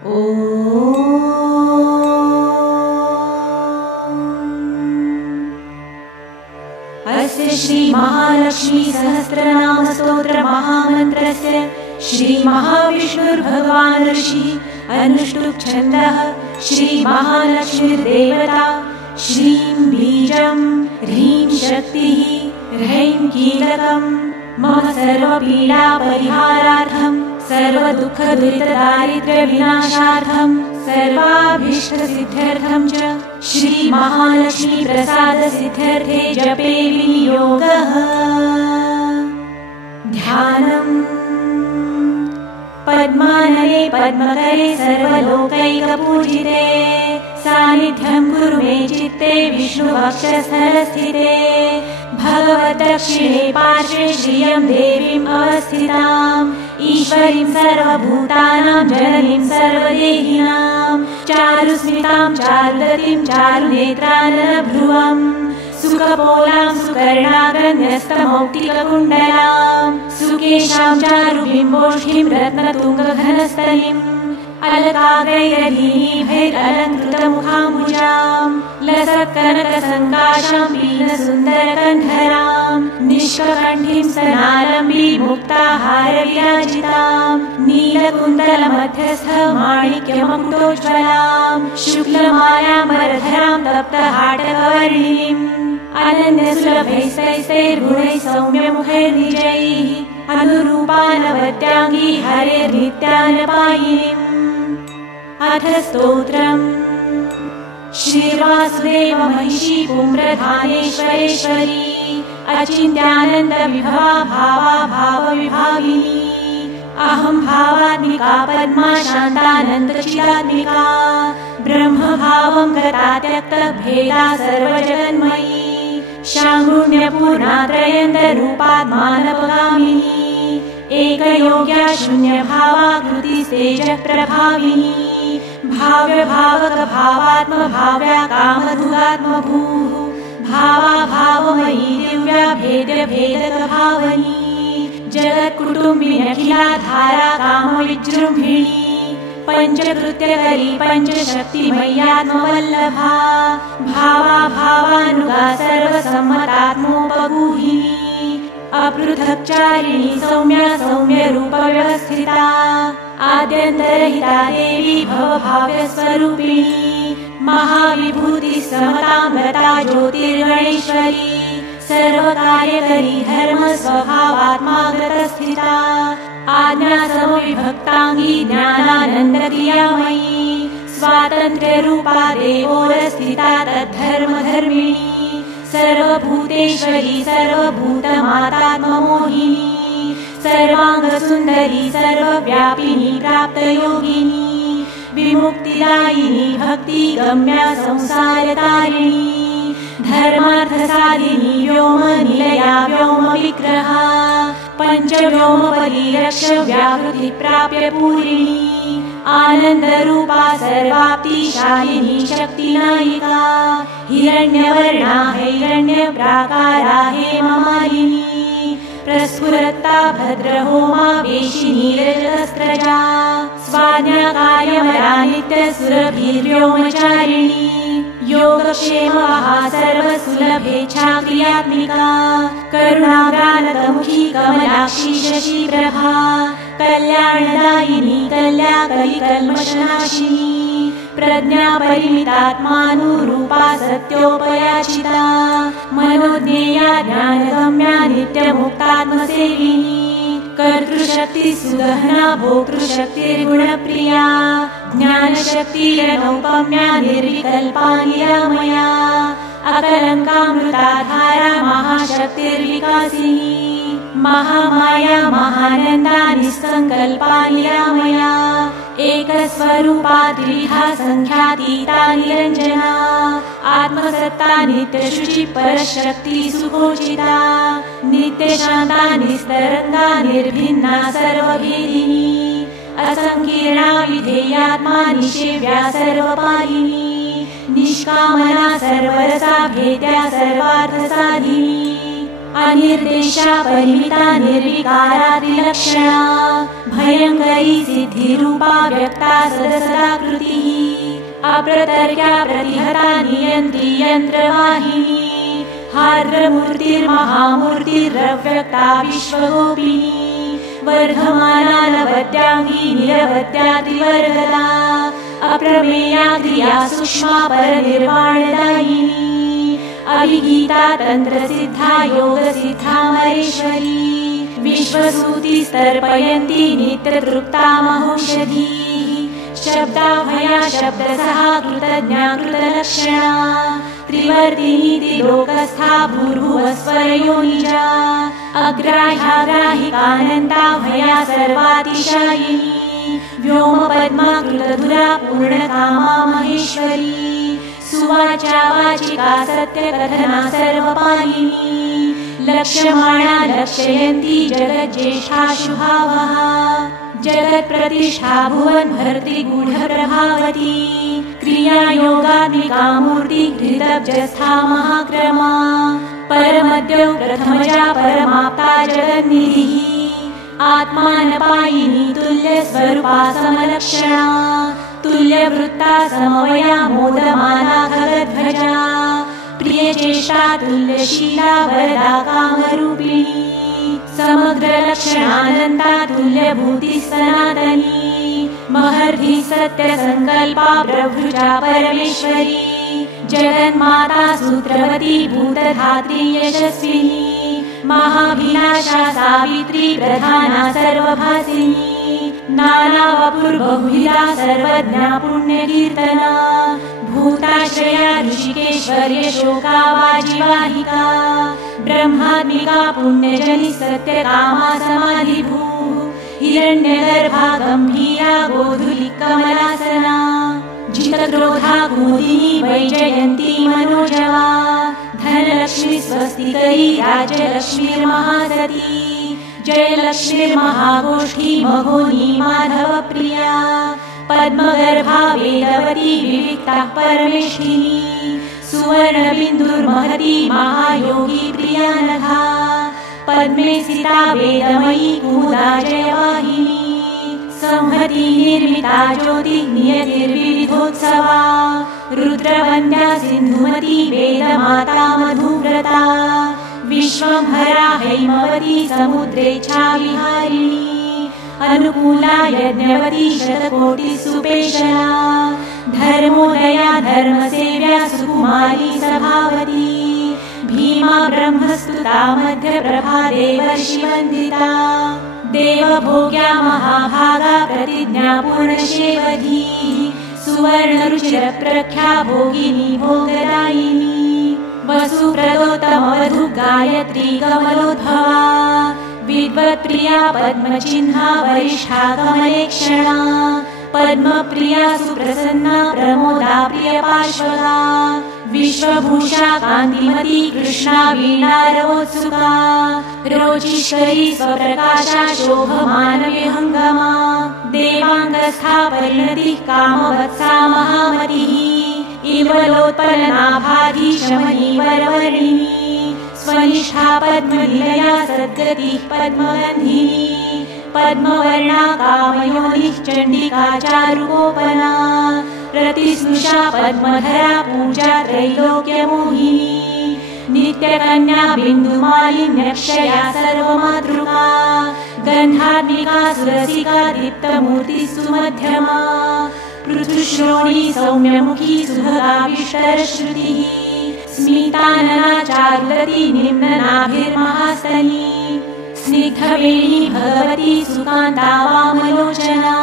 अस्य श्री महालक्ष्मी सहस्रनाम स्तोत्र महामन्त्रस्य श्री महाविष्णुर्भगवान् ऋषिः अनुष्टुप् छन्दः श्री महालक्ष्मीर्देवता श्रीं बीजं ह्रीं शक्तिः ह्रैं कीलकं मम सर्वपीडापरिहारार्थं सर्वदुःखदुरितदारिद्र्यविनाशार्थं सर्वाभीष्टसिद्ध्यर्थं च श्री महालक्ष्मी प्रसादसिद्ध्यर्थे जपे विनियोगः। ध्यानम् पद्मानने पद्मकरे सर्वलोकैकपूजिते सान्निध्यं कुरु मे चित्ते विष्णुवक्षस्थलस्थिते भगवद्दक्षिणे पार्श्वे श्रियं देवीम् अवस्थिताम् ईश्वरीं सर्वभूतानां जननीं सर्वदेहिनां चारुस्मितां चारुदतीं चारुनेत्राननभ्रुवम् सुकपोलां सुकर्णाग्रन्यस्तमौक्तिककुण्डलां सुकेशां चारुबिम्बोष्ठीं रत्नतुङ्गघनस्थलीम् अलकाग्रैरलीभैरलङ्कृतमुखाम्बुजां लसत्कनकसङ्काशां पीनसुन्दरकन्धरां निष्ककण्ठीं सनालम्बी मुक्ताहारविराजितां नीलकुन्दलमध्यस्थमाणिक्यमकुटोज्ज्वलां शुक्लमालाम्बरधरां तप्तहाटकवर्णीम् अनन्यसुलभैस्तैस्तैर्गुणैः सौम्यमुखैर्निजैः अनुरूपानवद्याङ्गी हरेर्नित्यानपायिनीम्। अथ स्तोत्रम् श्रीवासुदेव महिषी पुम्रधानेश्वरेश्वरी अचिन्त्यानन्दविभवा भावा भावविभागिनी अहं भावात्मिका पद्मा शान्तानन्दचिदात्मिका ब्रह्मभावं गता त्यक्तभेदा सर्वजगन्मयी शाङ्गुण्यपूर्णा त्रयन्तरूपात्मानपगामिनी एकयोग्या शून्यभावाकृतिस्तेजप्रभाविनी भाव्यभावकभावात्मभाव्या कामधुगात्मभूः भावा भावमयी दिव्या भेदभेदकभावनी जगत्कुटुम्बिनखिलाधारा कामविजृम्भिणी पञ्चकृत्यकरी पञ्चशक्तिमय्यात्मवल्लभा भावा भावानुगा सर्वसम्मतात्मोपगूहिनी अपृथक्चारिणी सौम्या सौम्यरूपव्यवस्थिता आद्यन्तरहिता देवी भवभाव्यस्वरूपिणी महाविभूतिः समतां गता ज्योतिर्गणेश्वरी सर्वकार्यकरी धर्मस्वभावात्मागतस्थिता आज्ञासमविभक्ताङ्गी ज्ञानानन्दक्रियामयी स्वातन्त्र्यरूपा देवोरस्थिता तद्धर्मधर्मिणी सर्वभूतेश्वरी सर्वभूतमातात्ममोहिनी सर्वाङ्गसुन्दरी सर्वव्यापिनी प्राप्तयोगिनी विमुक्तिदायिनी भक्तिगम्या संसारतारिणी धर्मार्थसाधिनी व्योमनिलया व्योमविग्रहा पञ्चव्योमपरिरक्ष व्याहृतिप्राप्य पूरिणी आनन्दरूपा सर्वाप्तिशालिनी शक्तिनायिका हिरण्यवर्णा हैरण्यप्राकारा हेममालिनी प्रस्फुरत्ता भद्रहोमा वेशिनी रजतस्रजा स्वाज्ञाकार्यमरा नित्यसुरभिर्व्योमचारिणी योगक्षेमहा सर्वसुलभेच्छा क्रियात्मिका करुणाग्रानतमुखी कमलाक्षी शशिप्रभा कल्याणदायिनी कल्याकलिकल्मषनाशिनी प्रज्ञापरिमितात्मानुरूपा सत्योपयाचिता मनोज्ञेया ज्ञानगम्या नित्यमुक्तात्मसेविनी कर्तृशक्ति सुगहना भोक्तृशक्तिर्गुणप्रिया ज्ञानशक्तिरनौपम्या निर्विकल्पा निरामया अकलङ्कामृताधारा महाशक्तिर्विकासिनी महामाया महानन्दा निस्सङ्कल्पा निरामया एकस्वरूपा त्रिविधा सङ्ख्यातीता निरञ्जना आत्मसत्ता नित्यशुचि परशक्ति सुखोचिता नित्यशान्ता निस्तरङ्गा निर्भिन्ना सर्वभेदिनी असङ्कीर्णा विधेयात्मा निषेव्या सर्वपालिनी निष्कामना सर्वरसा भेद्या सर्वार्थसाधिनी अनिर्देशा परिमिता निर्विकारा त्रिलक्षणा भयंकरी सिद्धिरूपा व्यक्ता सदसदाकृतिः अप्रतर्क्या प्रतिहता नियन्त्री यन्त्रवाहिनी हार्द्रमूर्तिर्महामूर्तिरव्यक्ता विश्वगोपिनी वर्धमाना नवद्याङ्गी निरवद्या त्रिवर्गदा अप्रमेया क्रिया सूक्ष्मा परनिर्वाणदायिनी अभिगीता तन्त्रसिद्धा योगसिद्धामरेश्वरी विश्वसूतिस्तर्पयन्ती नित्यतृप्ता महौषधी शब्दाभया शब्दसहा कृतज्ञा कृतलक्षणा त्रिवर्तिनी त्रिलोकस्था भूर्भुवस्वरयोनिजा अग्राह्याग्राहिकानन्ता भया सर्वातिशायिनी व्योमपद्मा कृतधुरा पूर्णकामा महेश्वरी सुवाचा वाचिका सत्यकथना सर्वपालिनी लक्ष्यमाणा लक्ष्ययन्ती जगज्येष्ठा शुभावहा जगत्प्रतिष्ठा भुवन भर्तृ गूढप्रभावती क्रिया योगात्मिका मूर्ति घृतब्जस्था महाक्रमा परमद्यौ प्रथमजा परमाप्ता जगन्निधिः आत्मानपायिनी तुल्यस्वरूपा समलक्षणा तुल्यवृत्ता समवया मोदमाना खगध्वजा प्रियचेष्टा तुल्यशीला वरदा कामरूपिणी समग्रलक्षणानन्ता तुल्यभूति सनातनी महर्षि सत्यसङ्कल्पा प्रभृजा परमेश्वरी जगन्माता सूत्रवती भूतधात्री यशस्विनी महाभिलाषा सावित्री प्रधाना सर्वभासिनी नानावपुर्बहुविधा सर्वज्ञा पुण्यकीर्तना भूताश्रया ऋषिकेश्वर्य शोका वाजिवाहिका ब्रह्मात्मिका पुण्यजनि सत्यकामा समाधिभूः हिरण्यगर्भा गम्भीरा गोधुलिकमलासना जितक्रोधा कुमुदिनी वैजयन्ती मनोजवा धनलक्ष्मी स्वस्तिकरी राजलक्ष्मीर्महासती जयलक्ष्मीर्महागोष्ठी मघोनी माधवप्रिया पद्मगर्भा वेदवती विविक्ता परमेष्ठिनी सुवर्णबिन्दुर्महती महायोगी प्रिया नघा पद्मे स्थिता वेदमयी कुमुदा जयवाहिनी संहति निर्मिता ज्योतिः नियतिर्विविधोत्सवा रुद्रवन्द्या सिन्धुमती वेदमाता मधुव्रता विश्वंभरा हैमवती समुद्रेच्छा विहारिणी अनुकूला यज्ञवती शतकोटिसुपेशला धर्मोदया धर्मसेव्या सुकुमारी सभावती भीमा ब्रह्मस्तुता मध्यप्रभा देवर्षिवन्दिता देवभोग्या महाभागा प्रतिज्ञा पूर्णशेवधी सुवर्णरुचिरप्रख्या भोगिनी भोगदायिनी वसुप्रदोत्तमवधू गायत्री कमलोद्भवा विद्वत्प्रिया पद्मचिह्ना वरिष्ठा कमलेक्षणा पद्मप्रिया सुप्रसन्ना प्रमोदा प्रियपार्श्वगा विश्वभूषा कान्तिमती कृष्णा वीणारवोत्सुका रोचिश्वरी स्वप्रकाशा शोभमानविहङ्गमा देवाङ्गस्था परिणतिः कामवत्सा महामतिः इवलोत्पलनाभाधीशमयी वरवर्णिनी स्वनिष्ठा पद्मनिलया सद्गतिः पद्मगन्धिनी पद्मवर्णा कामयोनिः चण्डिका चारुगोपना प्रतिस्नुषा पद्मधरा पूजा त्रैलोक्यमोहिनी नित्यकन्या बिन्दुमालिन्यक्षया सर्वमातृका गन्धात्मिका सुरसिका दीप्तमूर्तिः सुमध्यमा पृथुश्रोणी सौम्यमुखी सुभगाविष्टरश्रुतिः स्मितानना चारुलती निम्ननाभिर्महास्तनी स्निग्धवेणी भगवती सुकान्ता वामलोचना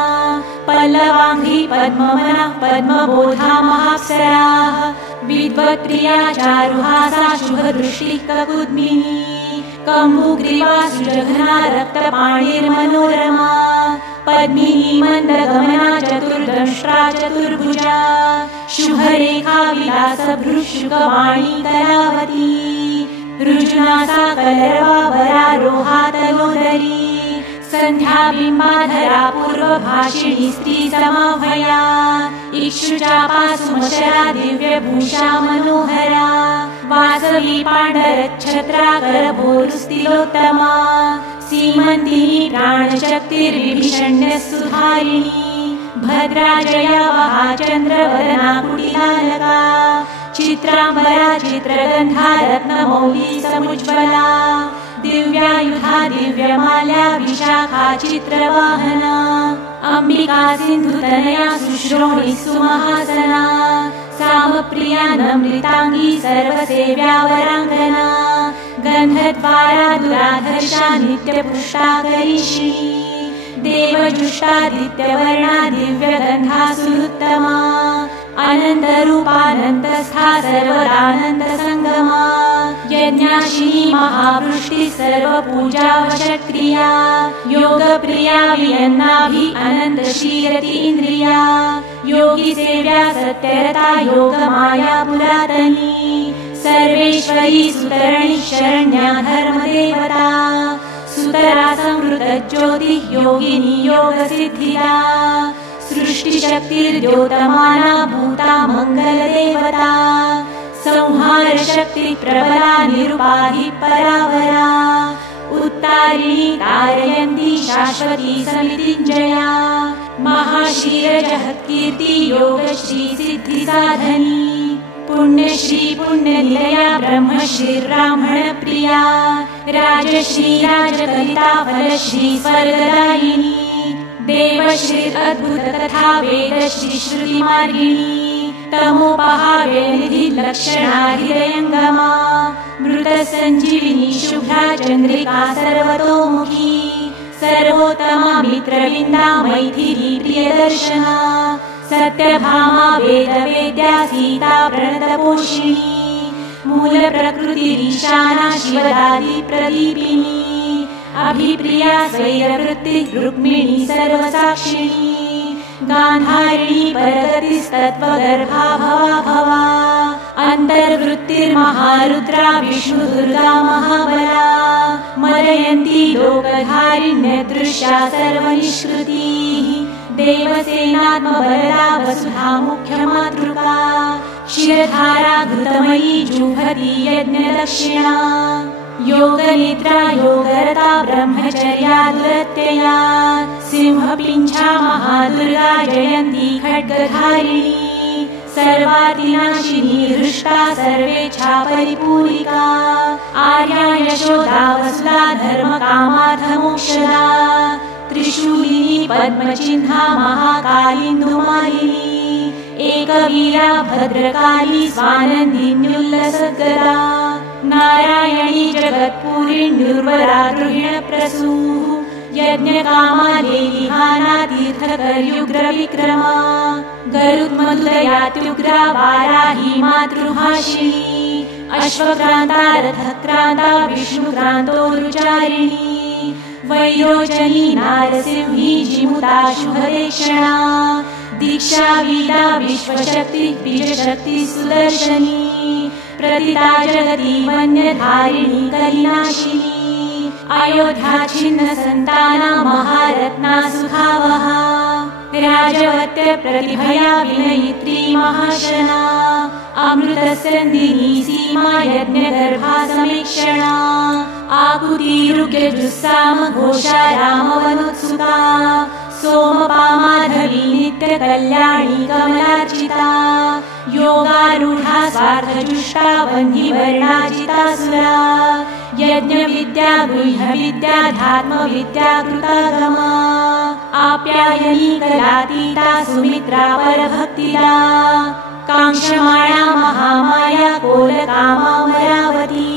पल्लवाङ्घ्रि पद्ममनः पद्मबोधा महाप्सराः विद्वत्प्रिया चारुहासा शुभदृष्टिः ककुद्मिनी कम्बुग्रीवा सुजघना रक्तपाणिर्मनोरमा पद्मिनी मन्दगमना चतुर्दंष्ट्रा चतुर्भुजा शुभरेखा विलासभृशुकवाणी कलावती ऋजुनासा कलरवा वरारोहा तलोदरी सन्ध्याबिम्बाधरा पूर्वभाषिणी स्त्री समाभया इक्षुचापा सुमशरा दिव्यभूषा मनोहरा वासवी पाण्डरच्छत्राकरभोरुस्तिलोत्तमा सीमन्तिनी प्राणशक्तिर्विभीषण्यः सुधारिणी भद्राजया वहाचन्द्रवदना कुटिलालका चित्राम्बरा चित्रगन्धा रत्नमौली समुज्ज्वला दिव्यायुधा दिव्यमाल्या विशाखा चित्रवाहना अम्बिका सिन्धुतनया शुश्रोणि सुमहासना सामप्रिया नमृताङ्गी सर्वसेव्या वराङ्गना गन्धद्वारा दुराधर्षा नित्यपुष्टा करिष्यिणी देवजुष्टादित्यवर्णा दिव्यगन्धा सुरुत्तमा अनन्तरूपानन्तस्था सर्वदानन्दसङ्गमा यज्ञाशिनी महावृष्टिः सर्वपूजावशक्रिया योगप्रिया वियन्नाभि अनन्तशीरति इन्द्रिया योगिसेव्या सत्यरता योगमाया पुरातनी सर्वेश्वरी सुतरणी शरण्या धर्मदेवता सुतरा संवृतज्योतिः योगिनी योगसिद्धिदा सृष्टिशक्तिर्द्योतमाना भूता मङ्गलदेवता संहारशक्तिः प्रबला निरुपाधिः परावरा उत्तारिणी तारयन्ती शाश्वती समितिञ्जया महाश्रीरजहत्कीर्ति योगश्री सिद्धिसाधनी पुण्यश्री पुण्यनिलया ब्रह्मश्री ब्राह्मणप्रिया राजश्री राजकलिता फलश्री स्वर्गदायिनी देवश्री अद्भुत तथा वेदश्री श्रुतिमार्गिणी तमोपहावेनिधि लक्षणा हृदयङ्गमा मृतसञ्जीविनी शुभ्रा चन्द्रिका सर्वतोमुखी सर्वोत्तमा मित्रविन्दा मैथिली प्रियदर्शना सत्यभामा वेदवेद्या सीता प्रणतपोषिणी मूलप्रकृतिरीशाना शिवदादि प्रदीपिनी अभिप्रिया स्वैरवृत्तिः रुक्मिणी सर्वसाक्षिणी गान्धारिणी परगतिस्तत्त्वगर्भा भवा भवा अन्तर्वृत्तिर्महारुद्रा विष्णुदुर्गा महाबला मलयन्ती लोकधारिण्यदृश्या सर्वनिष्कृतिः देवसेनात्मबलदा वसुधा मुख्यमातृका क्षीरधारा घृतमयी जुहती यज्ञदक्षिणा योगनिद्रा योगरता ब्रह्मचर्या दुरत्यया सिंहपिञ्छा महादुर्गा जयन्ती खड्गधारिणी सर्वातिनाशिनी हृष्टा सर्वेच्छा परिपूरिका आर्या यशोदा वसुधा धर्मकामार्थमोक्षदा त्रिशूलिनी पद्मचिह्ना महाकालीन्दुमालिनी एकवीरा भद्रकाली स्वानन्दिन्युल्लसद्गदा नारायणी जगत्पूरिण्युर्वरा गृहिणप्रसूः यज्ञकामा लेलिहाना तीर्थकर्युग्रविक्रमा गरुत्मदुदयात्युग्रा वाराही मातृभाषिणी अश्वक्रान्ता रथक्रान्ता विष्णुक्रान्तोरुचारिणी वैरोचनी नारसिंही जिमुता शुभदेक्षणा दीक्षा वीरा विश्वशक्ति बीजशक्ति सुदर्शनी प्रतिता जगती वन्यधारिणी कलिनाशिनी अयोध्या छिन्न संताना महारत्ना सुखावहा राजवत्य प्रतिभया विनयित्री महाशना अमृतस्यन्दिनी सीमा यज्ञगर्भा समीक्षणा आकुतिरुग्यजुस्साम घोषा रामवनोत्सुका सोमपामाधवी नित्यकल्याणी कमलार्चिता योगारूढा स्वार्थजुष्टा वह्निवर्णाजितासुरा यज्ञविद्या गुह्यविद्या धात्मविद्या कृतागमा आप्यायनी कलातीता सुमित्रा परभक्तिदा काङ्क्षमाणा महामाया कोलकामामरावती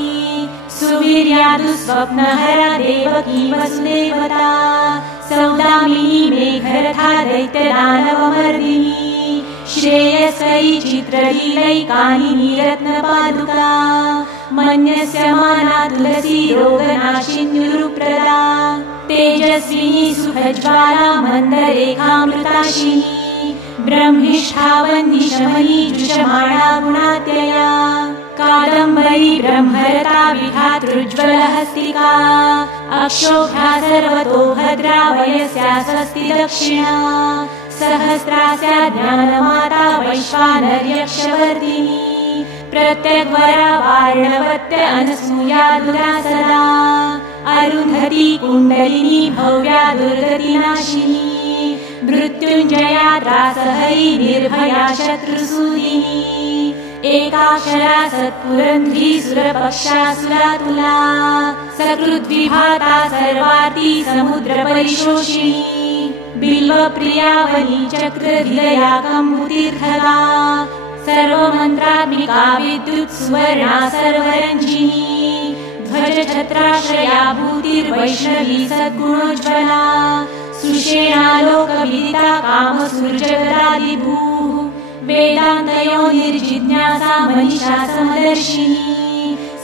सुवीर्या दुःस्वप्नहरा देवकी वसुदेवता सौदामिनी मेघरथा दैत्यदानवमर्दिनी श्रेयस्करी चित्रलीलैकानिनी रत्नपादुका मन्यस्य माना तुलसी रोगनाशिन्युरुप्रदा तेजस्विनी सुखज्वाला मन्दरेखामृताशिनी ब्रह्मिष्ठा वह्निशमनी जुषमाणा गुणात्यया कादम्बरी ब्रह्मरता विधातृज्वलहस्तिका अक्षोभ्या सर्वतो भद्रा वयस्या स्वस्ति दक्षिणा सहस्रास्या ज्ञानमाता वैश्वानर्यक्षवर्धिनी प्रत्यग्वरा वारणवत्य अनसूया दुरा सदा अरुन्धती कुण्डलिनी भव्या दुर्गतिनाशिनी मृत्युञ्जया त्रासहरी निर्भया शत्रुसूदिनी एकाक्षरा सत्पुरन्ध्री सुरपक्षासुरातुला सकृद्विभाता सर्वार्ती समुद्रपरिशोषिणी बिल्वप्रिया वनीचक्रहृदया कम्बुतीर्थदा सर्वमन्त्रात्मिका विद्युत् सुवर्णा सर्वरञ्जिनी ध्वजछत्राश्रया भूतिर्वैष्णवी सद्गुणोज्ज्वला सुषेणालोकविदिता कामसुरजगदादिभूः वेदान्तयो निर्जिज्ञासा मनीषा समदर्शिनी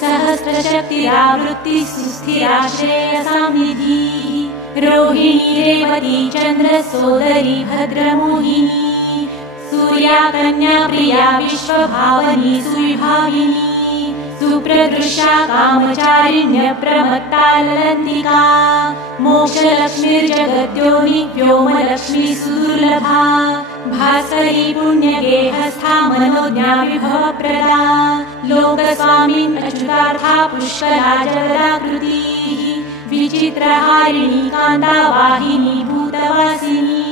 सहस्रशक्तिरावृत्तिः सुस्थिरा श्रेयसां निधिः रोहिणी रेवती चन्द्रसोदरी भद्रमोहिनी सूर्या कन्या प्रिया विश्वभावनी सुविभाविनी सुप्रदृशा कामचारिण्य प्रमत्ता ललन्तिका मोक्षलक्ष्मीर्जगद्योनि व्योमलक्ष्मी सुदुर्लभा भास्करी पुण्यगेहस्था मनोज्ञा विभवप्रदा लोकस्वामिन् अच्युतार्था पुष्कला जगदाकृतिः विचित्रहारिणी कान्तावाहिनी भूतवासिनी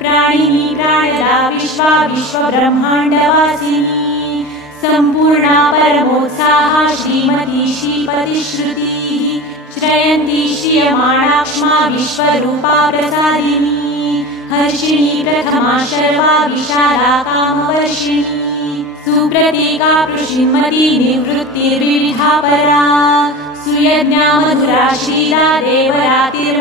प्राणिनी प्राणदा विश्वा विश्वब्रह्माण्डवासिनी सम्पूर्णा परमोत्साहा श्रीमती श्रीपतिश्रुतिः श्रयन्ती श्रियमाणाक्ष्मा विश्वरूपा प्रसादिनी हर्षिणी प्रथमा शर्वा विशाला कामवर्षिणी सुप्रतीका पृषिमती निवृत्तिर्विविधा परा सुयज्ञा मधुरा शीला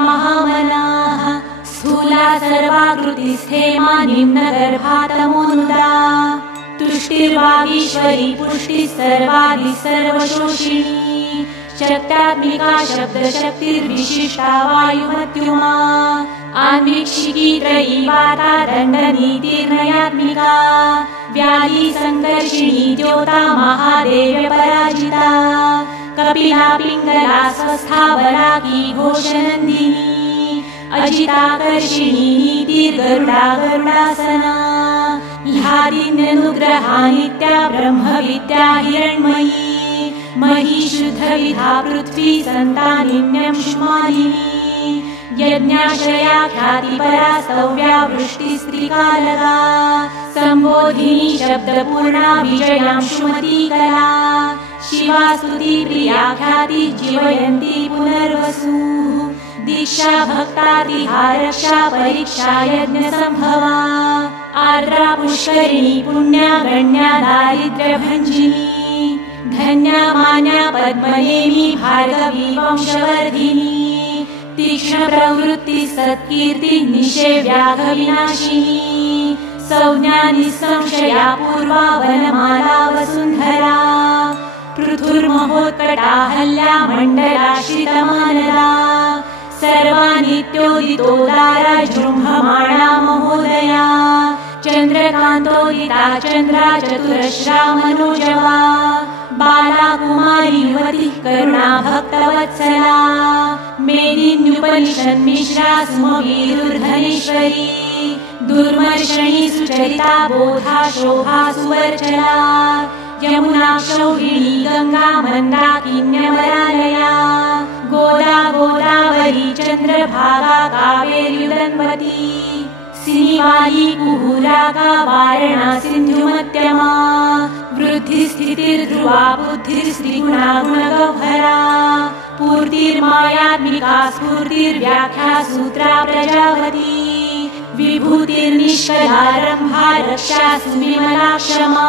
देवरातिर्महामनाः स्थूला सर्वाकृतिस्थेमा निम्नगर्भा तमोनुदा तुष्टिर्वागीश्वरी पुष्टिः सर्वादि सर्वशोषिणी शक्त्यात्मिका शब्दशक्तिर्विशिष्टा वायुमत्युमा आन्वीक्षिकी त्रयी वाता दण्डनीतिर्नयात्मिका व्याधि संकर्षिणी द्योता महादेव्य पराजिता कपिला पिंगला स्वस्था बलाकी घोषनन्दिनी अजिताकर्षिणी नीतिर्गरुडा गरुडासना ह्लादिन्यनुग्रहा नित्या ब्रह्मविद्या हिरण्मयी मही शुद्धविधा पृथ्वी सन्तानिन्यंशुमालिनी यज्ञाश्रया ख्यातिपरा स्तव्या वृष्टिस्त्रिकालगा सम्बोधिनी शब्दपूर्णा विजयांशुमती कला शिवा स्तुति प्रिया ख्याति जीवयन्ती पुनर्वसुः दीक्षा भक्तातिहा रक्षा परीक्षा यज्ञसम्भवा आर्द्रा पुष्करिणी पुण्या गण्या दारिद्र्यभञ्जिनी धन्या मान्या पद्मनेमी भार्गवी वंशवर्धिनी तीक्ष्ण प्रवृत्ति सत्कीर्ति निषेव्याघविनाशिनी संज्ञा निःसंशया पूर्वा वनमाला वसुन्धरा पृथुर्महोत्कटाहल्या मण्डलाश्रितमानदा सर्वानित्योदितोदारा जृम्भमाणा महोदया चन्द्रकान्तोदिता चन्द्रा चतुरश्रा मनोजवा बाला कुमारी युवती करुणा भक्तवत्सला मेदिन्युपनिषन्मिश्रा सुमवीरुर्धनेश्वरी दुर्मर्षणी सुचरिता बोधा शोभा सुवर्चला यमुनाक्षौहिणी गंगा मन्दाकिन्यवरालया गोदा गोदावरी चन्द्रभागा कावेर्युदन्वती सिनिवाली कुहुरागा वारणा सिन्धुमत्यमा वृद्धिस्थितिर्ध्रुवा बुद्धिर्श्रीगुणा गुणगह्वरा पूर्तिर्मायात्मिका स्फूर्तिर्व्याख्या सूत्रा प्रजावती विभूतिर्निष्कलारम्भा रक्षा सुविमला क्षमा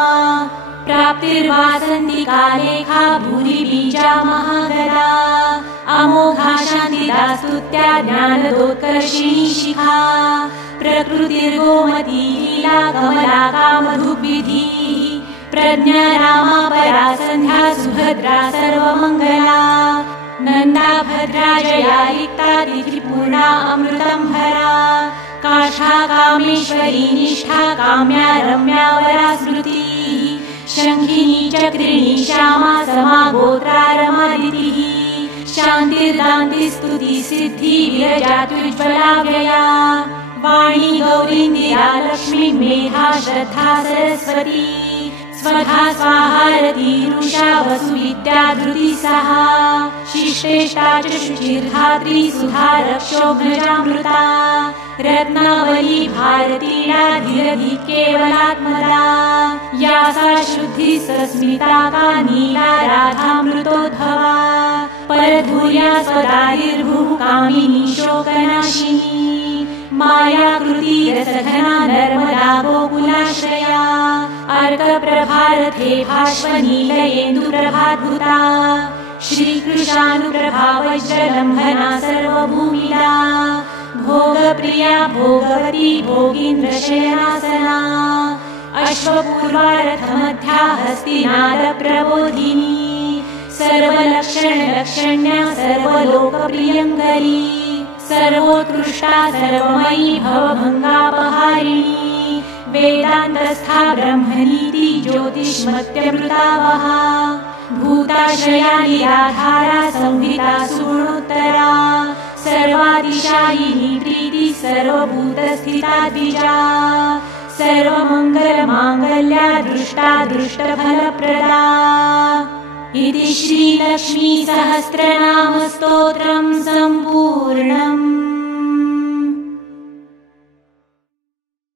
प्राप्तिर्वासन्तिका लेखा भूरि बीजा महागदा अमोघा शान्तिदा स्तुत्या ज्ञानदोत्कर्षिणी शिखा प्रकृतिर्गोमती लीला कमला कामधुग्विधिः प्रज्ञा रामा परा सन्ध्या सुभद्रा सर्वमङ्गला नन्दा भद्रा जया रिक्ता तिथिपूर्णा अमृतम्भरा काष्ठा कामेश्वरी निष्ठा काम्या रम्या वरा स्मृतिः शङ्खिनी चक्रिणी श्यामा समा गोत्रा रमादितिः शान्तिर्दान्तिस्तुति सिद्धि विरजात्युज्ज्वला व्यया वाणी गौरीन्द्रिया लक्ष्मी मेधा श्रद्धा सरस्वती स्वधा स्वाहारती रुषा वसुविद्या धृति सहा शिष्टेष्टा च शुचिर्धात्री सुधा रक्षोघ्नजामृता रत्नावली भारतीयाधिरधि केवलात्मदा या सा शुद्धि सस्मिता का नीला राधामृतोद्भवा परधूर्या स्वदारिर्भुः कामिनी शोकनाशिनी मायाकृति रसघना नर्मदा गोकुलाश्रया अर्कप्रभारथे भाष्वनीलयेन्दुप्रभाद्भुता श्रीकृशानुप्रभा वज्रलम्भना सर्वभूमिला भोगप्रिया भोगवती भोगीन्द्रशयनासना अश्वपूर्वारथमध्या हस्तिनादप्रबोधिनी सर्वलक्षणलक्षण्या सर्वलोकप्रियङ्करी सर्वोत्कृष्टा सर्वमयी भवभङ्गापहारिणी वेदान्तस्था ब्रह्मनीति ज्योतिष्मत्यमृतावहा भूताश्रया निराधारा संहिता सुगुणोत्तरा सर्वातिशायिनी प्रीति सर्वभूतस्थिता द्विजा सर्वमङ्गलमाङ्गल्या दृष्टा दृष्टफलप्रदा इति श्रीलक्ष्मीसहस्रनामस्तोत्रं सम्पूर्णम्।